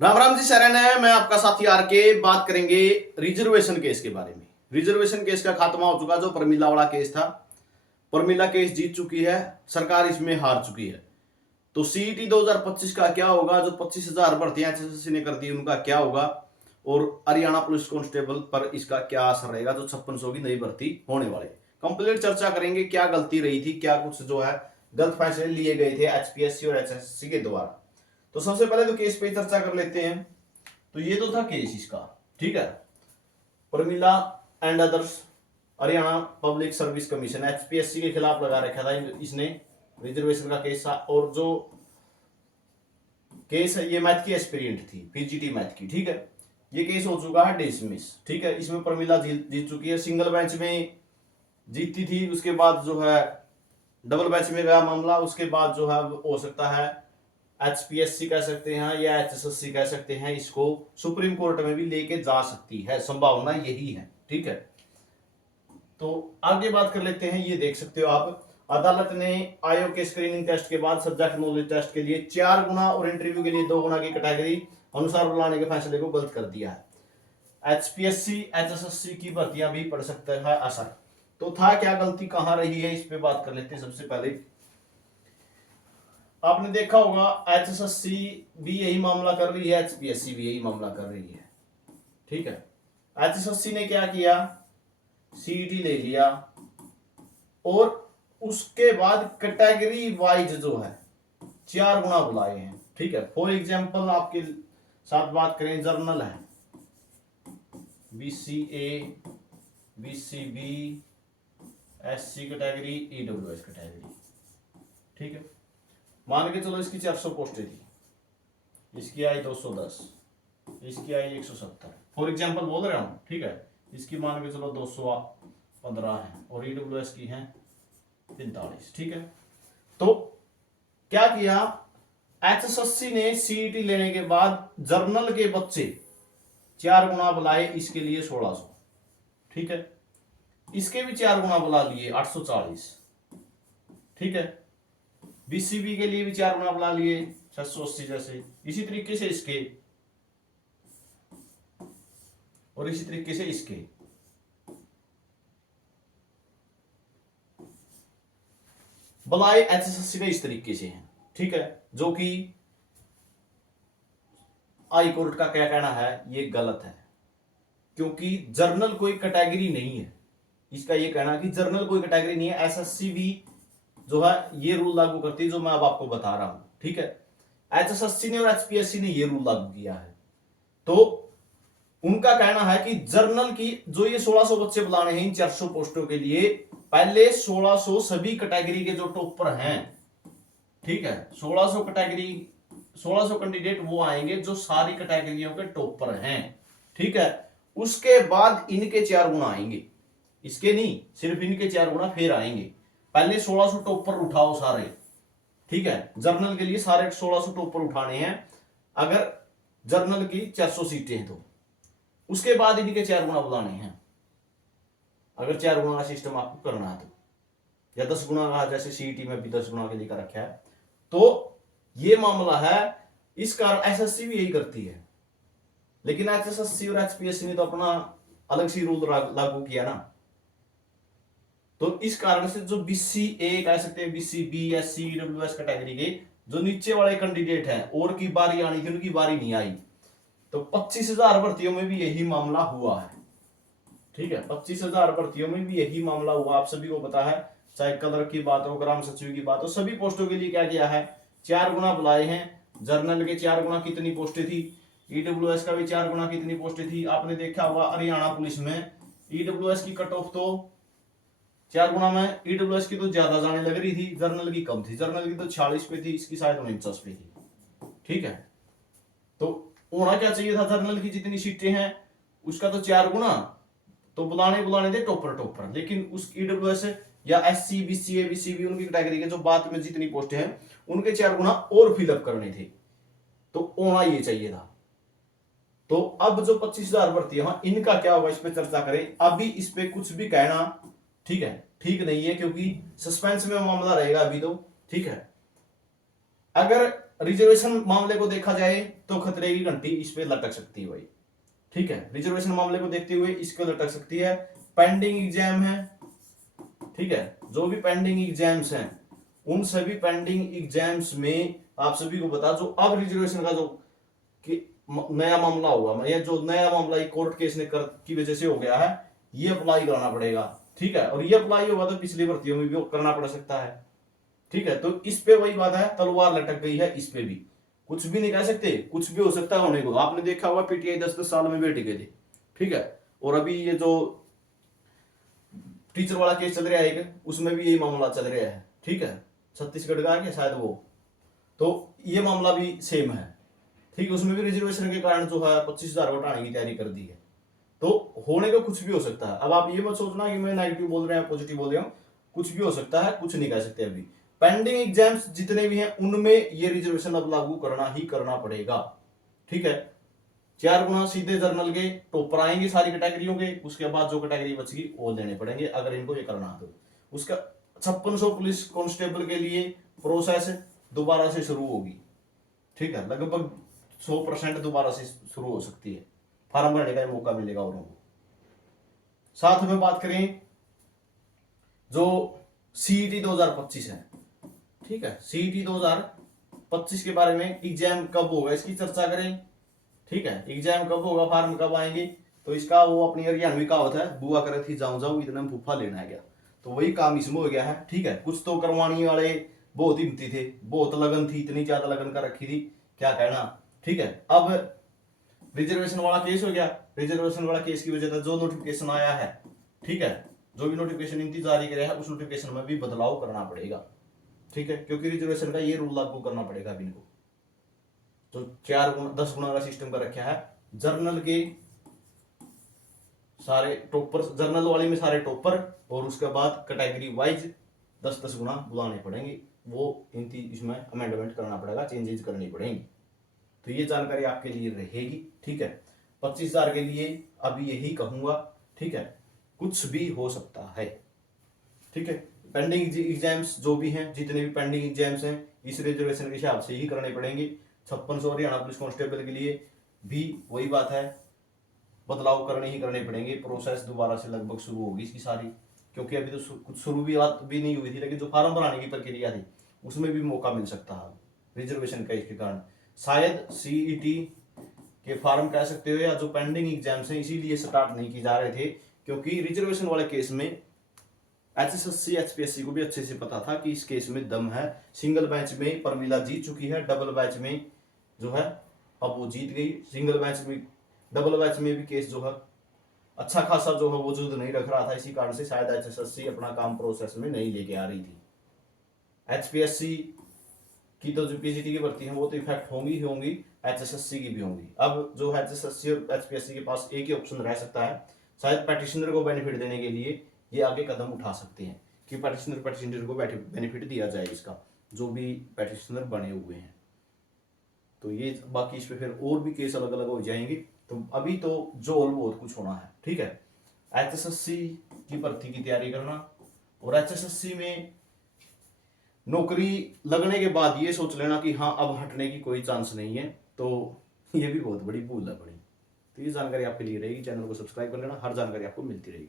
राम राम जी, शरण है। मैं आपका साथी आर के। बात करेंगे रिजर्वेशन केस के बारे में। रिजर्वेशन केस का खात्मा हो चुका। जो प्रमिला वाला केस था, प्रमिला केस जीत चुकी है, सरकार इसमें हार चुकी है। तो सीईटी 2025 का क्या होगा? जो 25,000 भर्तियां एचएसएससी ने कर दी, उनका क्या होगा? और हरियाणा पुलिस कांस्टेबल पर इसका क्या असर रहेगा? जो 5600 की नई भर्ती होने वाले, कंप्लीट चर्चा करेंगे। क्या गलती रही थी, क्या कुछ जो है गलत फैसले लिए गए थे एचपीएससी और एचएसएससी के द्वारा। तो सबसे पहले तो केस पे चर्चा कर लेते हैं। तो ये तो था केस इसका, ठीक है। Pramila and others, Haryana public service commission HPSC के खिलाफ लगा रखा था इसने रिजर्वेशन का केस। और जो केस है ये मैथ की एस्पिरेंट थी, पीजीटी मैथ की, ठीक है। ये केस हो चुका है डिसमिस, ठीक है। इसमें प्रमिला जीत चुकी है। सिंगल बेंच में जीतती थी, उसके बाद जो है डबल बेंच में गया मामला। उसके बाद जो है हो सकता है एचपीएससी कह सकते हैं या एचएसएससी कह सकते हैं, इसको सुप्रीम कोर्ट में भी लेके जा सकती है, संभावना यही है, ठीक है। तो आगे बात कर लेते हैं। ये देख सकते हो आप, अदालत ने आयोग के स्क्रीनिंग टेस्ट के बाद सब्जेक्ट नॉलेज टेस्ट के लिए 4 गुना और इंटरव्यू के लिए 2 गुना की कैटेगरी अनुसार बुलाने के फैसले को गलत कर दिया है। एचपीएससी एचएसएससी की भर्तियां भी पढ़ सकता है असर। तो था क्या, गलती कहां रही है, इस पे बात कर लेते हैं। सबसे पहले आपने देखा होगा एचएसएससी भी यही मामला कर रही है, एचपीएससी भी यही मामला कर रही है, ठीक है। एचएसएससी ने क्या किया, सीईटी ले लिया और उसके बाद कैटेगरी वाइज जो है 4 गुना बुलाए हैं, ठीक है। फॉर एग्जांपल आपके साथ बात करें, जर्नल है BCA, BCB, SC category, EWS category, ठीक है। मान के चलो इसकी 400 पोस्टें थी, इसकी आई 210, इसकी आई 170, फॉर एग्जांपल बोल रहा हूं, ठीक है। इसकी मान के चलो 215 है और ईडब्ल्यूएस की है 45, ठीक है। तो क्या किया, एचएसएससी ने सीईटी लेने के बाद जर्नल के बच्चे 4 गुना बुलाए, इसके लिए 1600, ठीक है। इसके भी 4 गुना बुला लिए 840, ठीक है। बीसीबी के लिए भी 4 गुना बुला लिए 680 जैसे। इसी तरीके से इसके और इसी तरीके से इसके। बुलाए एचएसएससी ने इस तरीके से हैं, ठीक है। जो कि हाई कोर्ट का क्या कहना है, ये गलत है, क्योंकि जर्नल कोई कैटेगरी नहीं है। इसका ये कहना कि जर्नल कोई कैटेगरी नहीं है। एसएससी भी जो है ये रूल लागू करती है, जो मैं अब आपको बता रहा हूं, ठीक है। एचएसएससी ने और एचपीएससी ने ये रूल लागू किया है। तो उनका कहना है कि जर्नल की जो ये 1600 बच्चे बुलाने हैं इन 400 पोस्टों के लिए, पहले 1600 सभी कैटेगरी के जो टॉपर हैं, ठीक है, 1600 कैटेगरी, 1600 कैंडिडेट वो आएंगे जो सारी कैटेगरियों के टॉपर हैं, ठीक है। उसके बाद इनके 4 गुना आएंगे, इसके नहीं, सिर्फ इनके 4 गुना फिर आएंगे। पहले 1600 टॉपर उठाओ सारे, ठीक है। जर्नल के लिए सारे 1600 टॉपर उठाने हैं, अगर जर्नल की 400 सीटें हैं तो उसके बाद इनके 4 गुना बुलाने हैं, अगर 4 गुना का सिस्टम आपको करना है तो, या 10 गुना का, जैसे सीईटी में भी 10 गुना के लिए कर रखा है। तो ये मामला है। इस कारण एसएससी भी यही करती है, लेकिन एचएसएससी और एचपीएससी ने तो अपना अलग सी रूल लागू किया ना। तो इस कारण से जो बीसीए कह सकते हैं, बीसीबी, एससी, ईडब्ल्यूएस कैटेगरी के जो नीचे वाले कैंडिडेट हैं, और की बारी आनी थी, उनकी बारी नहीं आई। तो 25,000 भर्तियों में भी यही मामला हुआ है, ठीक है। 25,000 भर्तियों में भी यही मामला हुआ, आप सभी को पता है। चाहे कलर की बात हो, ग्राम सचिव की बात हो, सभी पोस्टों के लिए क्या किया है, 4 गुना बुलाए हैं। जर्नल के 4 गुना कितनी पोस्टें थी, ईडब्ल्यूएस का भी 4 गुना कितनी पोस्टें थी। आपने देखा होगा हरियाणा पुलिस में ईडब्ल्यूएस की कट ऑफ तो 4 गुना में ईडब्ल्यूएस की तो ज्यादा जाने लग रही थी, जर्नल की कम थी। जर्नल की तो 46 पे थी, इसकी शायद 49 पे थी, ठीक है। तो होना क्या चाहिए था, जर्नल की जितनी सीटें हैं उसका तो 4 गुना, तो बुलाने थे टॉपर, लेकिन उस ईडब्ल्यूएस या एससी, बीसीए, बीसीबी, उनकी कैटेगरी के जो बाद में जितनी पोस्टें हैं उनके 4 गुना और फिलअप करने थे। तो होना ये चाहिए था। तो अब जो 25,000 भर्ती है, इनका क्या होगा, इस पे चर्चा करें। अभी इस पे कुछ भी कहना, ठीक है, ठीक नहीं है, क्योंकि सस्पेंस में मामला रहेगा अभी तो, ठीक है। अगर रिजर्वेशन मामले को देखा जाए तो खतरे की घंटी इस पे लटक सकती है भाई, ठीक है। रिजर्वेशन मामले को देखते हुए इसको लटक सकती है। पेंडिंग एग्जाम है, ठीक है, जो भी पेंडिंग एग्जाम्स हैं उन सभी पेंडिंग एग्जाम्स में आप सभी को बता, जो अब रिजर्वेशन का जो कि नया मामला हुआ, या जो नया मामला कोर्ट केस ने की वजह से हो गया है, ये अप्लाई कराना पड़ेगा, ठीक है। और ये अप्लाई होगा तो पिछली भर्तियों में भी करना पड़ सकता है, ठीक है। तो इस पे वही बात है, तलवार लटक गई है इस पे भी, कुछ भी नहीं कह सकते, कुछ भी हो सकता है होने को। आपने देखा होगा पीटीआई 10-10 साल में बैठ गए थे, ठीक है। और अभी ये जो टीचर वाला केस चल रहा है एक, उसमें भी यही मामला चल रहा है, ठीक है। छत्तीसगढ़ का है शायद वो, तो ये मामला भी सेम है, ठीक है। उसमें भी रिजर्वेशन के कारण जो है 25,000 घटाने की तैयारी कर दी है। तो होने को कुछ भी हो सकता है। अब आप ये मत सोचना कि मैं नेगेटिव बोल रहे हैं पॉजिटिव बोल रहा हूं, कुछ भी हो सकता है, कुछ नहीं कह सकते। अभी पेंडिंग एग्जाम्स जितने भी हैं उनमें ये रिजर्वेशन अब लागू करना ही करना पड़ेगा, ठीक है। 4 गुना सीधे जर्नल के टॉपर आएंगे सारी कैटेगरियों के, उसके बाद जो कैटेगरी बचेगी वो देने पड़ेंगे अगर इनको ये करना है तो। उसका 5600 पुलिस कांस्टेबल के लिए प्रोसेस दोबारा से शुरू होगी, ठीक है। लगभग 100% दोबारा से शुरू हो सकती है, फॉर्म भरने का मौका मिलेगा औरों को। साथ में बात करें जो सीईटी 2025 है, ठीक है। सीईटी 2025 के बारे में, एग्जाम कब होगा इसकी चर्चा करें, ठीक है। एग्जाम कब होगा, फॉर्म कब आएंगे, तो इसका वो अपनी हरियाणवी कहावत है, बुआ करे थी जाऊं जाऊं इतने में फूफा लेना है क्या, तो वही काम इसमें हो गया है, ठीक है। कुछ तो करवाने वाले बहुत हिम्मती थे, बहुत लगन थी, इतनी ज्यादा लगन कर रखी थी, क्या कहना, ठीक है। अब रिजर्वेशन वाला केस हो गया, रिजर्वेशन वाला केस की वजह से जो नोटिफिकेशन आया है, ठीक है, जो भी नोटिफिकेशन इनकी जारी करे है उस नोटिफिकेशन में भी बदलाव करना पड़ेगा, ठीक है। क्योंकि रिजर्वेशन का ये रूल लागू करना पड़ेगा अब इनको। तो 4 गुना 10 गुना का सिस्टम कर रखा है। जर्नल के सारे टॉपर, जर्नल वाले में सारे टॉपर, और उसके बाद कैटेगरी वाइज 10-10 गुना बुलाने पड़ेंगे, वो इनकी इसमें अमेंडमेंट करना पड़ेगा, चेंजेस करनी पड़ेंगी। तो ये जानकारी आपके लिए रहेगी, ठीक है। 25,000 के लिए अभी यही कहूंगा, ठीक है, कुछ भी हो सकता है, ठीक है। पेंडिंग एग्जाम्स जो भी हैं, जितने भी पेंडिंग एग्जाम्स हैं इस रिजर्वेशन के हिसाब से ही करने पड़ेंगे। 5600 हरियाणा पुलिस कांस्टेबल के लिए भी वही बात है, बदलाव करने ही करने पड़ेंगे। प्रोसेस दोबारा से लगभग शुरू होगी इसकी सारी, क्योंकि अभी तो कुछ शुरू भी बात भी नहीं हुई थी, लेकिन जो फार्म भराने की प्रक्रिया थी उसमें भी मौका मिल सकता है रिजर्वेशन का। इसके कारण शायद सीईटी के फार्म कह सकते हो, या जो पेंडिंग एग्जाम्स हैं इसीलिए स्टार्ट नहीं किए जा रहे थे, क्योंकि रिजर्वेशन वाले केस में एचएसएससी एचपीएससी को भी अच्छे से पता था कि इस केस में दम है। सिंगल मैच में प्रमिला जीत चुकी है, डबल मैच में जो है अब वो जीत गई। सिंगल मैच में, डबल मैच में भी केस जो है अच्छा खासा जो है वजूद नहीं रख रहा था, इसी कारण से शायद एचएसएससी अपना काम प्रोसेस में नहीं लेके आ रही थी। एचपीएससी की तो जो पीजीटी की भर्ती है वो तो इफेक्ट होंगी, एचएसएससी की भी होंगी। अब जो है एचएसएससी और एचपीएससी के पास एक ही ऑप्शन रह सकता है, शायद पैटिशनर को बेनिफिट देने के लिए ये आगे कदम उठा सकते हैं कि पैटिशनर को बेनिफिट दिया जाए इसका, जो भी पैटिशनर बने हुए हैं। तो ये बाकी इस पे फिर और भी केस अलग अलग हो जाएंगे। तो अभी तो जो बहुत कुछ होना है, ठीक है। एचएसएससी की भर्ती की तैयारी करना, और एचएसएससी में नौकरी लगने के बाद ये सोच लेना कि हाँ अब हटने की कोई चांस नहीं है, तो ये भी बहुत बड़ी भूल है बड़ी। तो ये जानकारी आपके लिए रहेगी, चैनल को सब्सक्राइब कर लेना, हर जानकारी आपको मिलती रहेगी।